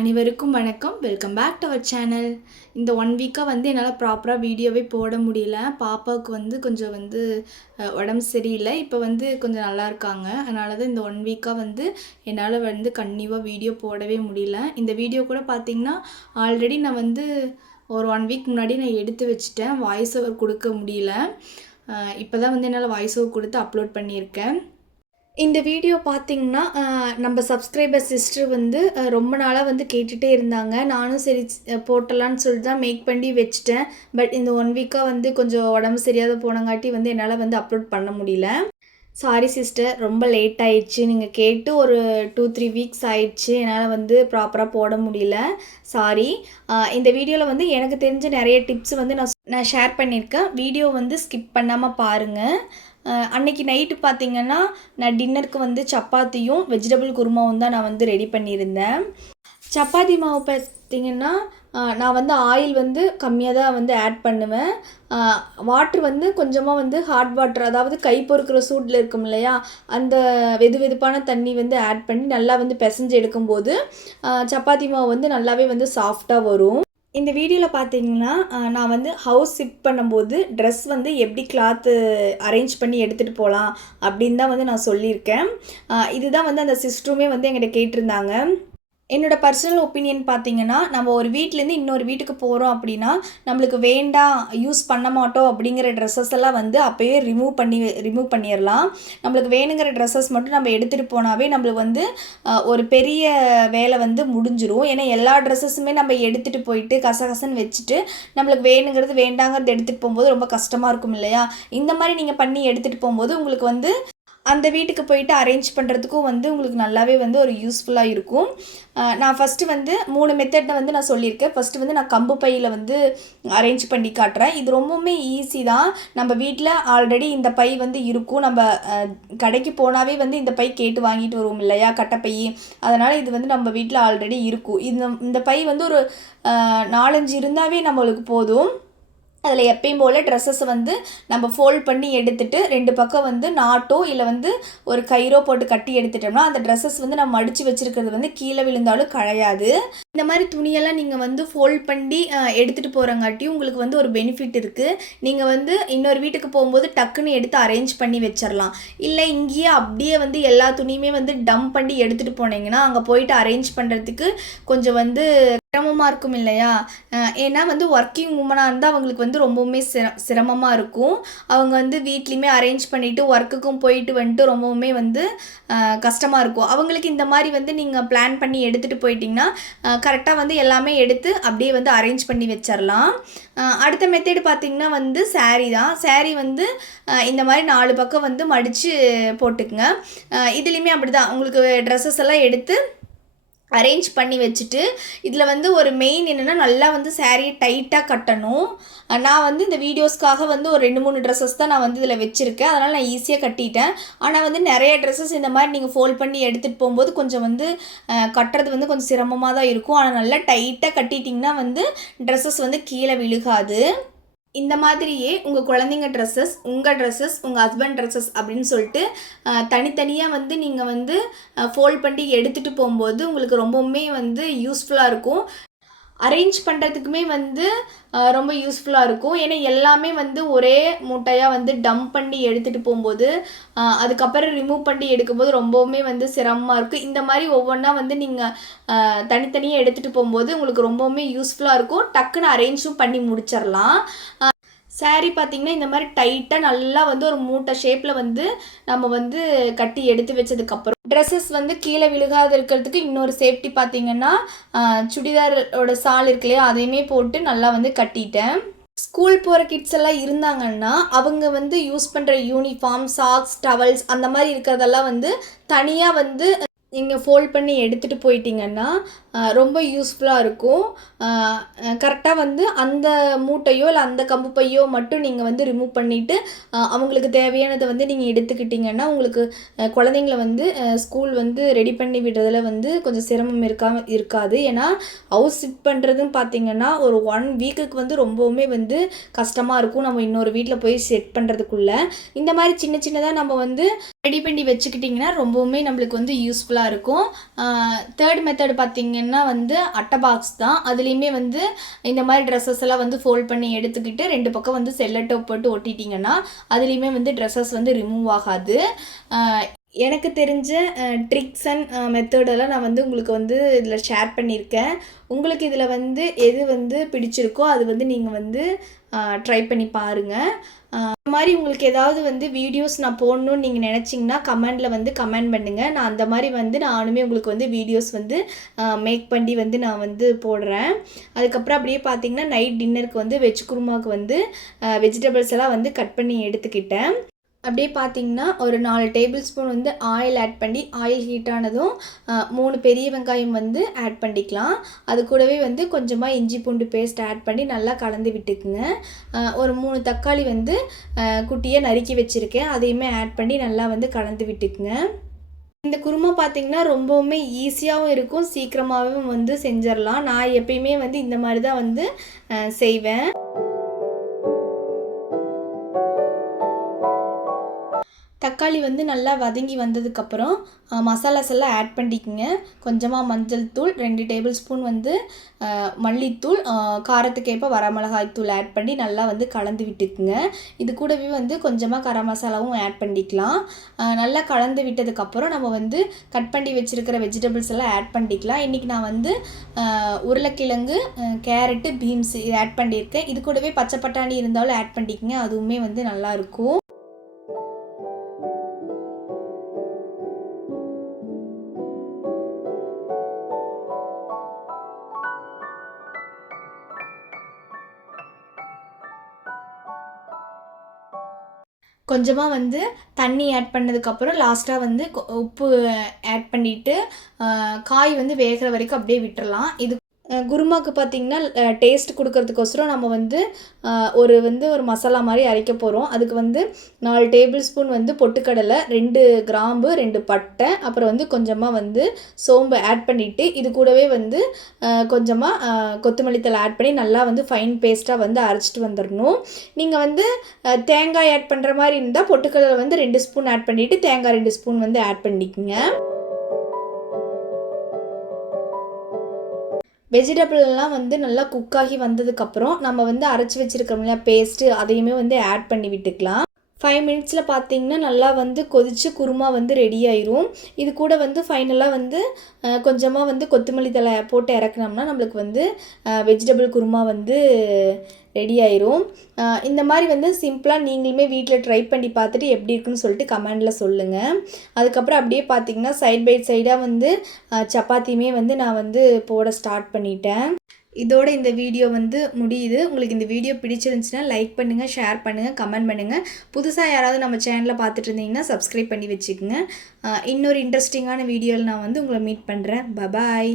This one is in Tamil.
அனைவருக்கும் வணக்கம். Welcome back to our channel. இந்த 1 வீக்காக வந்து என்னால் ப்ராப்பராக வீடியோவே போட முடியல. பாப்பாவுக்கு வந்து கொஞ்சம் வந்து உடம்பு சரியில்லை. இப்போ வந்து கொஞ்சம் நல்லா இருக்காங்க. அதனால தான் இந்த 1 வீக்காக வந்து என்னால் வந்து கன்டினியூவாக வீடியோ போடவே முடியல. இந்த வீடியோ கூட பார்த்திங்கன்னா ஆல்ரெடி நான் வந்து ஒரு 1 வீக் முன்னாடி நான் எடுத்து வச்சுட்டேன். வாய்ஸ் ஓவர் கொடுக்க முடியல. இப்போ தான் வந்து என்னால் வாய்ஸ் ஓவர் கொடுத்து அப்லோட் பண்ணியிருக்கேன். இந்த வீடியோ பார்த்திங்கன்னா நம்ம சப்ஸ்கிரைபர் சிஸ்டர் வந்து ரொம்ப நாளாக வந்து கேட்டுகிட்டே இருந்தாங்க. நானும் சரி போட்டலான்னு சொல்லிட்டு தான் மேக் பண்ணி வச்சுட்டேன். பட் இந்த 1 வீக்காக வந்து கொஞ்சம் உடம்பு சரியாத போனங்காட்டி வந்து என்னால் வந்து அப்லோட் பண்ண முடியல. சாரி சிஸ்டர், ரொம்ப லேட் ஆயிடுச்சு. நீங்கள் கேட்டு ஒரு 2-3 வீக்ஸ் ஆயிடுச்சு. என்னால் வந்து ப்ராப்பராக போட முடியல. சாரி. இந்த வீடியோவில் வந்து எனக்கு தெரிஞ்ச நிறைய டிப்ஸ் வந்து நான் ஷேர் பண்ணியிருக்கேன். வீடியோ வந்து ஸ்கிப் பண்ணாமல் பாருங்கள். அன்றைக்கி நைட்டு பார்த்திங்கன்னா நான் டின்னருக்கு வந்து சப்பாத்தியும் வெஜிடபிள் குருமாவும் தான் நான் வந்து ரெடி பண்ணியிருந்தேன். சப்பாத்தி மாவு பார்த்திங்கன்னா நான் வந்து ஆயில் வந்து கம்மியாக தான் வந்து ஆட் பண்ணுவேன். வாட்ரு வந்து கொஞ்சமாக வந்து ஹாட் வாட்டர், அதாவது கை பொறுக்கிற சூட்டில் இருக்கும் இல்லையா, அந்த வெதுவெதுப்பான தண்ணி வந்து ஆட் பண்ணி நல்லா வந்து பிசைஞ்சு எடுக்கும்போது சப்பாத்தி மாவு வந்து நல்லாவே வந்து சாஃப்டாக வரும். இந்த வீடியோவில் பார்த்தீங்கன்னா நான் வந்து ஹவுஸ் ஷிஃப்ட் பண்ணும்போது ட்ரெஸ் வந்து எப்படி கிளாத்து அரேஞ்ச் பண்ணி எடுத்துகிட்டு போகலாம் அப்படின்னு தான் வந்து நான் சொல்லியிருக்கேன். இதுதான் வந்து அந்த சிஸ்டருமே வந்து என்கிட்ட கேட்டிருந்தாங்க. என்னோடய பர்சனல் ஒப்பீனியன் பார்த்திங்கன்னா, நம்ம ஒரு வீட்டிலேருந்து இன்னொரு வீட்டுக்கு போகிறோம் அப்படின்னா நம்மளுக்கு வேண்டாம், யூஸ் பண்ண மாட்டோம் அப்படிங்கிற ட்ரெஸ்ஸஸ் எல்லாம் வந்து அப்போயே ரிமூவ் பண்ணிடலாம். நம்மளுக்கு வேணுங்கிற ட்ரெஸ்ஸஸ் மட்டும் நம்ம எடுத்துகிட்டு போனாவே நம்மளுக்கு வந்து ஒரு பெரிய வேலை வந்து முடிஞ்சிரும். ஏன்னா எல்லா ட்ரெஸ்ஸஸுமே நம்ம எடுத்துகிட்டு போயிட்டு கசகசன்னு வச்சுட்டு நம்மளுக்கு வேணுங்கிறது வேண்டாங்கிறது எடுத்துகிட்டு போகும்போது ரொம்ப கஷ்டமாக இருக்கும் இல்லையா. இந்த மாதிரி நீங்கள் பண்ணி எடுத்துகிட்டு போகும்போது உங்களுக்கு வந்து அந்த வீட்டுக்கு போயிட்டு அரேஞ்ச் பண்ணுறதுக்கும் வந்து உங்களுக்கு நல்லாவே வந்து ஒரு யூஸ்ஃபுல்லாக இருக்கும். நான் ஃபஸ்ட்டு வந்து 3 மெத்தடில் வந்து நான் சொல்லியிருக்கேன். ஃபஸ்ட்டு வந்து நான் கம்பு பையில் வந்து அரேஞ்ச் பண்ணி காட்டுறேன். இது ரொம்பவுமே ஈஸி தான். நம்ம வீட்டில் ஆல்ரெடி இந்த பை வந்து இருக்கும். நம்ம கடைக்கு போனாவே வந்து இந்த பை கேட்டு வாங்கிட்டு வருவோம் இல்லையா, கட்டைப்பை. அதனால் இது வந்து நம்ம வீட்டில் ஆல்ரெடி இருக்கும். இந்த பை வந்து ஒரு 4-5 இருந்தாவே நம்மளுக்கு போதும். அதில் எப்பயும் போல் ட்ரெஸ்ஸஸை வந்து நம்ம ஃபோல்ட் பண்ணி எடுத்துகிட்டு 2 பக்கம் வந்து நாட்டோ இல்லை வந்து ஒரு கயிறோ போட்டு கட்டி எடுத்துட்டோம்னா அந்த ட்ரெஸ்ஸஸ் வந்து நம்ம மடித்து வச்சுருக்கிறது வந்து கீழே விழுந்தாலும் கழையாது. இந்த மாதிரி துணியெல்லாம் நீங்கள் வந்து ஃபோல்ட் பண்ணி எடுத்துகிட்டு போகிறங்காட்டியும் உங்களுக்கு வந்து ஒரு பெனிஃபிட் இருக்குது. நீங்கள் வந்து இன்னொரு வீட்டுக்கு போகும்போது டக்குன்னு எடுத்து அரேஞ்ச் பண்ணி வச்சிடலாம். இல்லை இங்கேயே அப்படியே வந்து எல்லா துணியுமே வந்து டம்ப் பண்ணி எடுத்துகிட்டு போனீங்கன்னா அங்கே போயிட்டு அரேஞ்ச் பண்ணுறதுக்கு கொஞ்சம் வந்து சிரமமாக இருக்கும் இல்லையா. ஏன்னா வந்து ஒர்க்கிங் உமனாக இருந்தால் அவங்களுக்கு வந்து ரொம்பவுமே சிரமமாக இருக்கும். அவங்க வந்து வீட்லேயுமே அரேஞ்ச் பண்ணிவிட்டு ஒர்க்குக்கும் போயிட்டு வந்துட்டு ரொம்பவுமே வந்து கஷ்டமாக இருக்கும். அவங்களுக்கு இந்த மாதிரி வந்து நீங்கள் பிளான் பண்ணி எடுத்துகிட்டு போயிட்டிங்கன்னா கரெக்டாக வந்து எல்லாமே எடுத்து அப்படியே வந்து அரேஞ்ச் பண்ணி வச்சிடலாம். அடுத்த மெத்தேடு பார்த்திங்கன்னா வந்து சாரீ தான். சாரீ வந்து இந்த மாதிரி 4 பக்கம் வந்து மடித்து போட்டுக்குங்க. இதுலேயுமே அப்படி தான் உங்களுக்கு ட்ரெஸ்ஸஸ் எல்லாம் எடுத்து அரேஞ்ச் பண்ணி வச்சுட்டு இதில் வந்து ஒரு மெயின் என்னென்னா நல்லா வந்து சாரியை டைட்டாக கட்டணும். நான் வந்து இந்த வீடியோஸ்க்காக வந்து ஒரு 2-3 ட்ரெஸ்ஸஸ் தான் நான் வந்து இதில் வச்சுருக்கேன். அதனால் நான் ஈஸியாக கட்டிட்டேன். ஆனால் வந்து நிறைய ட்ரெஸ்ஸஸ் இந்த மாதிரி நீங்கள் ஃபோல்ட் பண்ணி எடுத்துகிட்டு போகும்போது கொஞ்சம் வந்து கட்டுறது வந்து கொஞ்சம் சிரமமாக தான் இருக்கும். ஆனால் நல்லா டைட்டாக கட்டிட்டிங்கன்னா வந்து ட்ரெஸ்ஸஸ் வந்து கீழே விழுகாது. இந்த மாதிரியே உங்கள் குழந்தைங்க ட்ரெஸ்ஸஸ், உங்கள் ட்ரெஸ்ஸஸ், உங்கள் ஹஸ்பண்ட் ட்ரெஸ்ஸஸ் அப்படின்னு சொல்லிட்டு தனித்தனியாக வந்து நீங்கள் வந்து ஃபோல்ட் பண்ணி எடுத்துகிட்டு போகும்போது உங்களுக்கு ரொம்பவுமே வந்து யூஸ்ஃபுல்லாக இருக்கும். அரேஞ்ச் பண்ணுறதுக்குமே வந்து ரொம்ப யூஸ்ஃபுல்லாக இருக்கும். ஏன்னா எல்லாமே வந்து ஒரே மூட்டையாக வந்து டம்ப் பண்ணி எடுத்துகிட்டு போகும்போது அதுக்கப்புறம் ரிமூவ் பண்ணி எடுக்கும்போது ரொம்பவுமே வந்து சிரமமாக இருக்குது. இந்த மாதிரி ஒவ்வொன்றா வந்து நீங்கள் தனித்தனியாக எடுத்துகிட்டு போகும்போது உங்களுக்கு ரொம்பவுமே யூஸ்ஃபுல்லாக இருக்கும். டக்குன்னு அரேஞ்சும் பண்ணி முடிச்சிடலாம். சாரீ பார்த்திங்கன்னா இந்த மாதிரி டைட்டாக நல்லா வந்து ஒரு மூட்டை ஷேப்பில் வந்து நம்ம வந்து கட்டி எடுத்து வச்சதுக்கப்புறம் ட்ரெஸ்ஸஸ் வந்து கீழே விழுகாது இருக்கிறதுக்கு இன்னொரு சேஃப்டி பார்த்திங்கன்னா சுடிதாரோட சால் இருக்கு இல்லையா, அதையுமே போட்டு நல்லா வந்து கட்டிட்டேன். ஸ்கூல் போகிற கிட்ஸ் எல்லாம் இருந்தாங்கன்னா அவங்க வந்து யூஸ் பண்ணுற யூனிஃபார்ம், சாக்ஸ், டவல்ஸ் அந்த மாதிரி இருக்கிறதெல்லாம் வந்து தனியாக வந்து நீங்கள் ஃபோல்ட் பண்ணி எடுத்துகிட்டு போயிட்டீங்கன்னா ரொம்ப யூஸ்ஃபுல்லாக இருக்கும். கரெக்டாக வந்து அந்த மூட்டையோ இல்லை அந்த கம்பு பையோ மட்டும் நீங்கள் வந்து ரிமூவ் பண்ணிவிட்டு அவங்களுக்கு தேவையானதை வந்து நீங்கள் எடுத்துக்கிட்டிங்கன்னா உங்களுக்கு குழந்தைங்கள வந்து ஸ்கூல் வந்து ரெடி பண்ணி விடுறதுல வந்து கொஞ்சம் சிரமம் இருக்காது. ஏன்னா ஹவுஸ் ஷிஃப்ட் பண்ணுறதுன்னு பார்த்திங்கன்னா ஒரு 1 வீக்குக்கு வந்து ரொம்பவுமே வந்து கஷ்டமாக இருக்கும். நம்ம இன்னொரு வீட்டில் போய் செட் பண்ணுறதுக்குள்ளே இந்த மாதிரி சின்ன சின்னதாக நம்ம வந்து ரெடி பண்ணி வச்சுக்கிட்டிங்கன்னா ரொம்பவுமே நம்மளுக்கு வந்து யூஸ்ஃபுல்லாக இருக்கும். தேர்ட் மெத்தட் பார்த்திங்கன்னா வந்து அட்டை பாக்ஸ் தான். அதுலேயுமே வந்து இந்த மாதிரி ட்ரெஸ்ஸஸ் எல்லாம் வந்து ஃபோல்ட் பண்ணி எடுத்துக்கிட்டு 2 பக்கம் வந்து செல்லோ டேப் போட்டு ஒட்டிட்டிங்கன்னா அதுலேயுமே வந்து ட்ரெஸ்ஸஸ் வந்து ரிமூவ் ஆகாது. எனக்கு தெரிஞ்ச ட்ரிக்ஸ் அண்ட் மெத்தடெல்லாம் நான் வந்து உங்களுக்கு வந்து இதில் ஷேர் பண்ணியிருக்கேன். உங்களுக்கு இதில் வந்து எது வந்து பிடிச்சிருக்கோ அது வந்து நீங்கள் வந்து ட்ரை பண்ணி பாருங்கள். இந்த மாதிரி உங்களுக்கு ஏதாவது வந்து வீடியோஸ் நான் போடணும்னு நீங்கள் நினச்சிங்கன்னா கமெண்டில் வந்து கமெண்ட் பண்ணுங்கள். நான் அந்த மாதிரி வந்து நானுமே உங்களுக்கு வந்து வீடியோஸ் வந்து மேக் பண்ணி வந்து நான் வந்து போடுறேன். அதுக்கப்புறம் அப்படியே பார்த்தீங்கன்னா நைட் டின்னருக்கு வந்து வெஜ் குருமாவுக்கு வந்து வெஜிடபிள்ஸ் எல்லாம் வந்து கட் பண்ணி எடுத்துக்கிட்டேன். அப்படியே பார்த்தீங்கன்னா ஒரு 4 டேபிள் ஸ்பூன் வந்து ஆயில் ஆட் பண்ணி ஆயில் ஹீட் ஆனதும் 3 பெரிய வெங்காயம் வந்து ஆட் பண்ணிக்கலாம். அது கூடவே வந்து கொஞ்சமாக இஞ்சி பூண்டு பேஸ்ட் ஆட் பண்ணி நல்லா கலந்து விட்டுக்குங்க. ஒரு 3 தக்காளி வந்து குட்டியாக நறுக்கி வச்சுருக்கேன், அதையுமே ஆட் பண்ணி நல்லா வந்து கலந்து விட்டுக்குங்க. இந்த குருமா பார்த்திங்கன்னா ரொம்பவுமே ஈஸியாகவும் இருக்கும், சீக்கிரமாகவும் வந்து செஞ்சிடலாம். நான் எப்பயுமே வந்து இந்த மாதிரி தான் வந்து செய்வேன். தக்காளி வந்து நல்லா வதங்கி வந்ததுக்கப்புறம் மசாலாஸ் எல்லாம் ஆட் பண்ணிக்கோங்க. கொஞ்சமாக மஞ்சள் தூள், 2 டேபிள் ஸ்பூன் வந்து மல்லித்தூள், காரத்துக்கேற்ப வரமிளகாய் தூள் ஆட் பண்ணி நல்லா வந்து கலந்து விட்டுக்குங்க. இது கூடவே வந்து கொஞ்சமாக கரம் மசாலாவும் ஆட் பண்ணிக்கலாம். நல்லா கலந்து விட்டதுக்கப்புறம் நம்ம வந்து கட் பண்ணி வச்சுருக்கிற வெஜிடபிள்ஸ் எல்லாம் ஆட் பண்ணிக்கலாம். இன்றைக்கி நான் வந்து உருளைக்கிழங்கு, கேரட்டு, பீன்ஸ் இது ஆட் பண்ணியிருக்கேன். இது கூடவே பச்சை பட்டாணி இருந்தாலும் ஆட் பண்ணிக்கோங்க, அதுவுமே வந்து நல்லாயிருக்கும். கொஞ்சமாக வந்து தண்ணி ஆட் பண்ணதுக்கப்புறம் லாஸ்ட்டாக வந்து உப்பு ஆட் பண்ணிவிட்டு காய் வந்து வேகிற வரைக்கும் அப்படியே விட்டுறலாம். இது குருமாவுக்கு பார்த்திங்கன்னா டேஸ்ட் கொடுக்கறதுக்கோசரம் நம்ம வந்து ஒரு மசாலா மாதிரி அரைக்க போகிறோம். அதுக்கு வந்து 4 டேபிள் ஸ்பூன் வந்து பொட்டுக்கடலை, 2 கிராம்பு, 2 பட்டை, அப்புறம் வந்து கொஞ்சமாக வந்து சோம்பு ஆட் பண்ணிவிட்டு இது கூடவே வந்து கொஞ்சமாக கொத்தமல்லி தழை ஆட் பண்ணி நல்லா வந்து ஃபைன் பேஸ்ட்டாக வந்து அரைச்சிட்டு வந்துடணும். நீங்கள் வந்து தேங்காய் ஆட் பண்ணுற மாதிரி இருந்தால் பொட்டுக்கடலை வந்து 2 ஸ்பூன் ஆட் பண்ணிவிட்டு தேங்காய் 2 ஸ்பூன் வந்து ஆட் பண்ணிக்கோங்க. வெஜிடபிள்லாம் வந்து நல்லா குக்காகி வந்ததுக்கப்புறம் நம்ம வந்து அரைச்சி வச்சுருக்கோம் இல்லையா பேஸ்ட்டு, அதையுமே வந்து ஆட் பண்ணி விட்டுக்கலாம். 5 மினிட்ஸில் பார்த்தீங்கன்னா நல்லா வந்து கொதித்து குருமா வந்து ரெடி ஆயிரும். இது கூட வந்து ஃபைனலாக வந்து கொஞ்சமாக வந்து கொத்தமல்லி தழை போட்டு இறக்குனோம்னா நம்மளுக்கு வந்து வெஜிடபிள் குருமா வந்து ரெடி ஆயிரும். இந்த மாதிரி வந்து சிம்பிளாக நீங்களுமே வீட்டில் ட்ரை பண்ணி பார்த்துட்டு எப்படி இருக்குன்னு சொல்லிட்டு கமெண்டில் சொல்லுங்கள். அதுக்கப்புறம் அப்படியே பார்த்திங்கன்னா சைட் பை சைடாக வந்து சப்பாத்தியுமே வந்து நான் வந்து போட ஸ்டார்ட் பண்ணிட்டேன். இதோட இந்த வீடியோ வந்து முடியுது. உங்களுக்கு இந்த வீடியோ பிடிச்சிருந்துச்சுன்னா லைக் பண்ணுங்கள், ஷேர் பண்ணுங்கள், கமெண்ட் பண்ணுங்கள். புதுசாக யாராவது நம்ம சேனலில் பார்த்துட்டு இருந்தீங்கன்னா சப்ஸ்கிரைப் பண்ணி வச்சுக்கோங்க. இன்னொரு இன்ட்ரெஸ்டிங்கான வீடியோவில் நான் வந்து உங்களை மீட் பண்ணுறேன். பாய்.